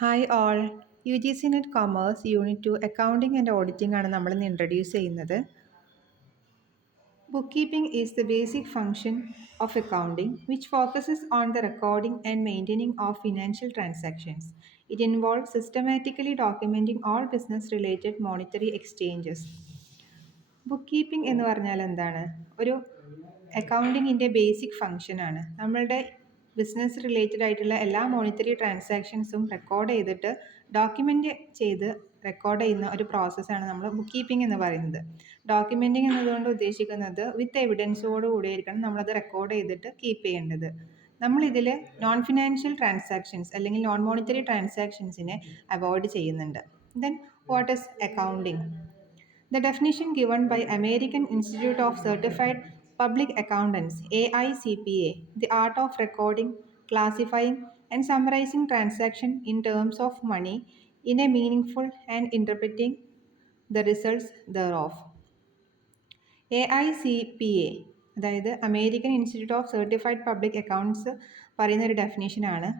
Hi all. U G C NET commerce unit 2 accounting and auditing ആണ് നമ്മൾ ഇന്ന് introduce ചെയ്യുന്നത്. Bookkeeping is the basic function of accounting which focuses on the recording and maintaining of financial transactions. It involve systematically documenting all business related monetary exchanges. Bookkeeping എന്ന് പറഞ്ഞാൽ എന്താണ്? ഒരു അക്കൗണ്ടിങ്ങിൻ്റെ basic ഫംഗ്ഷനാണ്. നമ്മളുടെ business related ആയിട്ടുള്ള എല്ലാ monetary ട്രാൻസാക്ഷൻസും record ചെയ്തിട്ട് document ചെയ്ത് റെക്കോർഡ് ചെയ്യുന്ന ഒരു പ്രോസസ്സാണ് നമ്മൾ ബുക്ക് കീപ്പിംഗ് എന്ന് പറയുന്നത്. ഡോക്യുമെൻറ്റിംഗ് എന്നതുകൊണ്ട് ഉദ്ദേശിക്കുന്നത് വിത്ത് എവിഡൻസോട് കൂടിയായിരിക്കണം നമ്മളത് റെക്കോർഡ് ചെയ്തിട്ട് കീപ്പ് ചെയ്യേണ്ടത്. നമ്മളിതിൽ നോൺ ഫിനാൻഷ്യൽ ട്രാൻസാക്ഷൻസ് അല്ലെങ്കിൽ നോൺ മോണിറ്ററി ട്രാൻസാക്ഷൻസിനെ അവോയ്ഡ് ചെയ്യുന്നുണ്ട്. Then what is accounting? The definition given by American Institute of Certified Public Accountants AICPA, the art of recording, classifying, and summarizing transactions in terms of money in a meaningful and interpreting the results thereof. AICPA അതായത് American institute of certified public accounts പറയുന്ന ഒരു ഡെഫിനേഷനാണ്.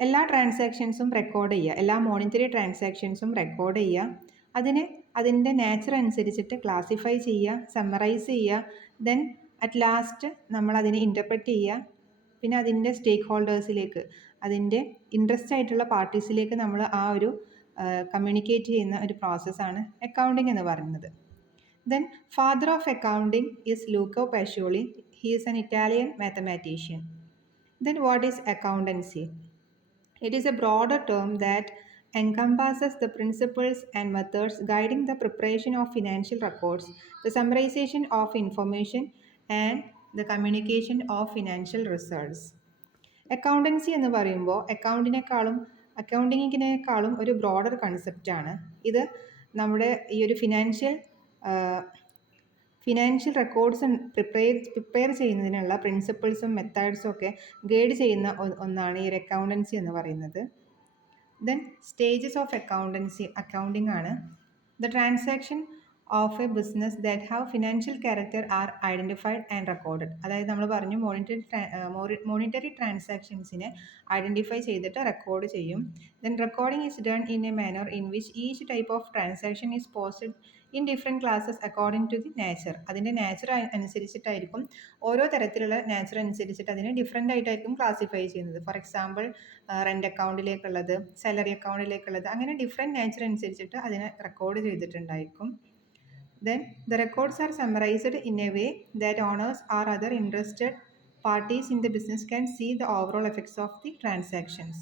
എല്ലാ ട്രാൻസാക്ഷൻസും record ചെയ്യുക, എല്ലാ monetary ട്രാൻസാക്ഷൻസും record ചെയ്യുക, അതിൻ്റെ nature അനുസരിച്ചിട്ട് classify ചെയ്യുക, സമ്മറൈസ് ചെയ്യുക, ദെൻ അറ്റ് ലാസ്റ്റ് നമ്മളതിനെ ഇൻ്റർപ്രറ്റ് ചെയ്യുക, പിന്നെ അതിൻ്റെ സ്റ്റേക്ക് ഹോൾഡേഴ്സിലേക്ക്, അതിൻ്റെ ഇൻട്രസ്റ്റ് ആയിട്ടുള്ള പാർട്ടീസിലേക്ക് നമ്മൾ ആ ഒരു കമ്മ്യൂണിക്കേറ്റ് ചെയ്യുന്ന ഒരു പ്രോസസ്സാണ് അക്കൗണ്ടിങ് എന്ന് പറയുന്നത്. Then father of accounting is Luca Pacioli. He is an Italian mathematician. Then what is accountancy? It is a broader term that encompasses the principles and methods guiding the preparation of financial records, the summarization of information, and the communication of financial results. Accountancy എന്ന് പറയുമ്പോൾ അക്കൗണ്ടിങ്ങിനേക്കാളും ഒരു broader കൺസെപ്റ്റാണ് ഇത്. നമ്മുടെ ഈ ഒരു financial records prepare ചെയ്യുന്നതിനുള്ള പ്രിൻസിപ്പിൾസും മെത്തേഡ്സും ഒക്കെ guide ചെയ്യുന്ന ഒന്നാണ് ഈ ഒരു അക്കൗണ്ടൻസി എന്ന് പറയുന്നത്. ദെൻ സ്റ്റേജസ് ഓഫ് അക്കൗണ്ടിങ് ആണ്. The transaction of a business that have financial character are identified and recorded. അതായത് നമ്മൾ പറഞ്ഞു മോണിറ്ററി ട്രാൻസാക്ഷൻസിനെ ഐഡൻറ്റിഫൈ ചെയ്തിട്ട് റെക്കോർഡ് ചെയ്യും. Then recording is done in a manner in which each type of transaction is posted in different classes according to the nature. അതിൻ്റെ nature അനുസരിച്ചിട്ടായിരിക്കും, ഓരോ തരത്തിലുള്ള നേച്ചർ അനുസരിച്ചിട്ട് അതിനെ ഡിഫറെൻ്റ് ആയിട്ടായിരിക്കും ക്ലാസിഫൈ ചെയ്യുന്നത്. ഫോർ എക്സാമ്പിൾ റെൻ്റ് അക്കൗണ്ടിലേക്കുള്ളത്, സാലറി അക്കൗണ്ടിലേക്കുള്ളത്, അങ്ങനെ ഡിഫറെൻറ്റ് നേച്ചർ അനുസരിച്ചിട്ട് അതിനെ record ചെയ്തിട്ടുണ്ടായിരിക്കും. Then the records are summarized in a way that owners or other interested parties in the business can see the overall effects of the transactions.